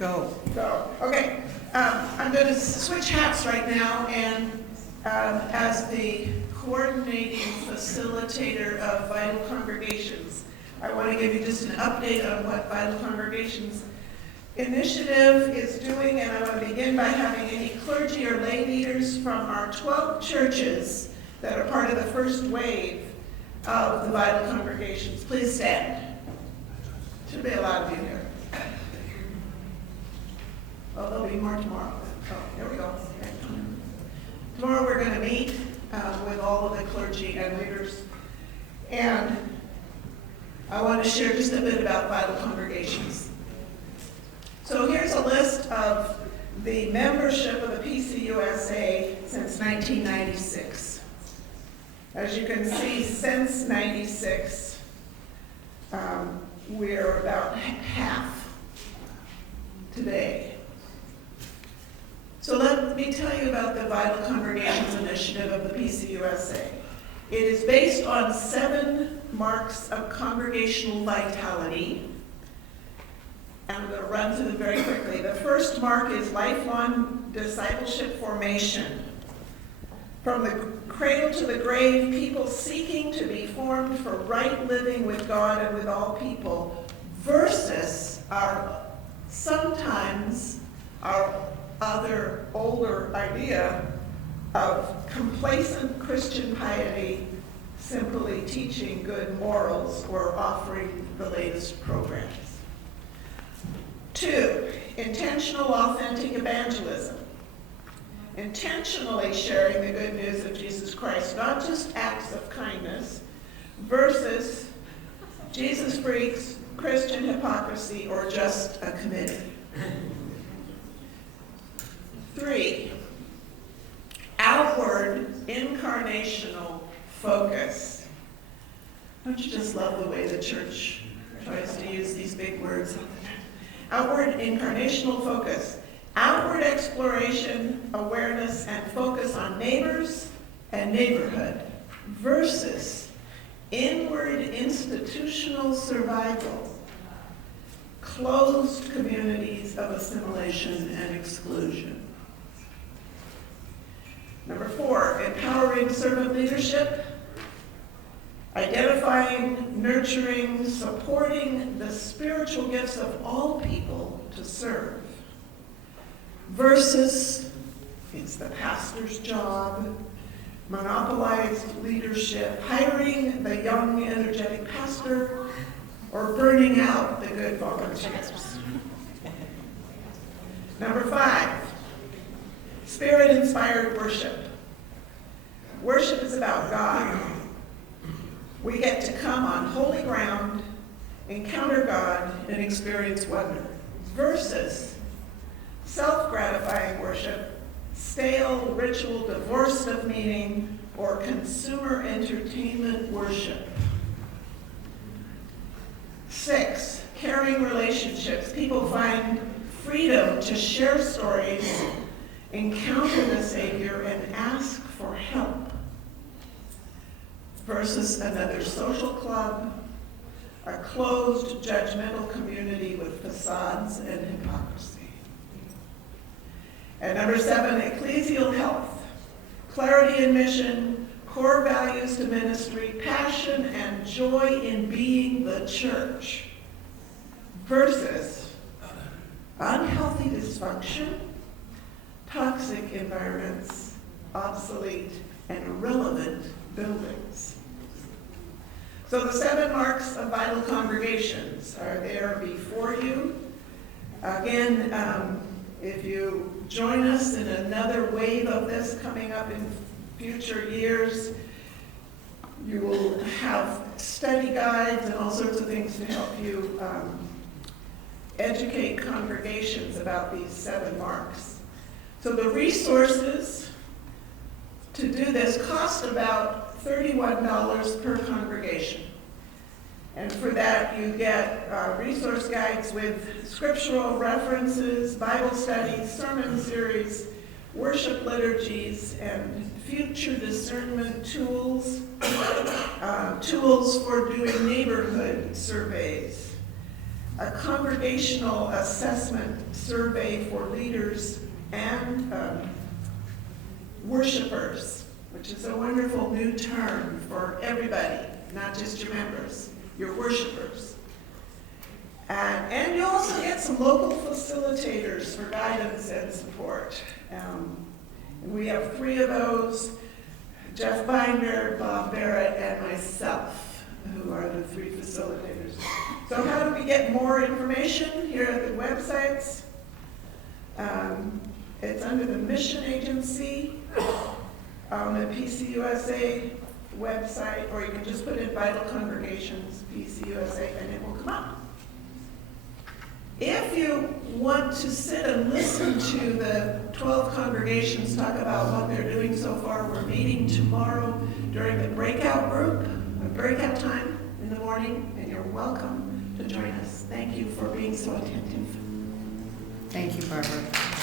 Go. Okay. I'm going to switch hats right now, and as the coordinating facilitator of Vital Congregations, I want to give you just an update on what Vital Congregations Initiative is doing, and I want to begin by having any clergy or lay leaders from our 12 churches that are part of the first wave of the Vital Congregations. Please stand. Should be a lot of you here. Oh, there'll be more tomorrow. Oh, there we go. Okay. Tomorrow we're going to meet with all of the clergy and leaders, and I want to share just a bit about Vital Congregations. So here's a list of the membership of the PCUSA since 1996. As you can see, since 96, we're about half today. So let me tell you about the Vital Congregations Initiative of the PCUSA. It is based on 7 marks of congregational vitality. I'm going to run through them very quickly. The first mark is lifelong discipleship formation. From the cradle to the grave, people seeking to be formed for right living with God and with all people, versus sometimes our other older idea of complacent Christian piety, simply teaching good morals or offering the latest programs. 2, intentional authentic evangelism. Intentionally sharing the good news of Jesus Christ, not just acts of kindness, versus Jesus freaks, Christian hypocrisy, or just a committee. 3, outward incarnational focus. Don't you just love the way the church tries to use these big words? Outward incarnational focus. Outward exploration, awareness, and focus on neighbors and neighborhood, versus inward institutional survival, closed communities of assimilation and exclusion. Number 4, empowering servant leadership, identifying, nurturing, supporting the spiritual gifts of all people to serve, versus it's the pastor's job, monopolized leadership, hiring the young, energetic pastor, or burning out the good volunteers. Number 5, Spirit-inspired worship. Worship is about God. We get to come on holy ground, encounter God, and experience wonder, versus self-gratifying worship, stale ritual divorced of meaning, or consumer entertainment worship. 6, caring relationships. People find freedom to share stories, encounter the Savior, and ask for help, versus another social club, a closed, judgmental community with facades and hypocrisy. And number 7, ecclesial health, clarity in mission, core values to ministry, passion and joy in being the church, versus unhealthy dysfunction, toxic environments, obsolete and irrelevant buildings. So the 7 marks of Vital Congregations are there before you. Again, if you join us in another wave of this coming up in future years, you will have study guides and all sorts of things to help you educate congregations about these 7 marks. So the resources to do this cost about $31 per congregation. And for that, you get resource guides with scriptural references, Bible studies, sermon series, worship liturgies, and future discernment tools, tools for doing neighborhood surveys, a congregational assessment survey for leaders and worshipers, which is a wonderful new term for everybody, not just your members, your worshipers. And you also get some local facilitators for guidance and support. And we have 3 of those, Jeff Binder, Bob Barrett, and myself, who are the 3 facilitators. So how do we get more information? Here are the websites. It's under the Mission Agency on the PCUSA website, or you can just put in Vital Congregations, PCUSA, and it will come up. If you want to sit and listen to the 12 congregations talk about what they're doing so far, we're meeting tomorrow during the breakout group, a breakout time in the morning, and you're welcome to join us. Thank you for being so attentive. Thank you, Barbara.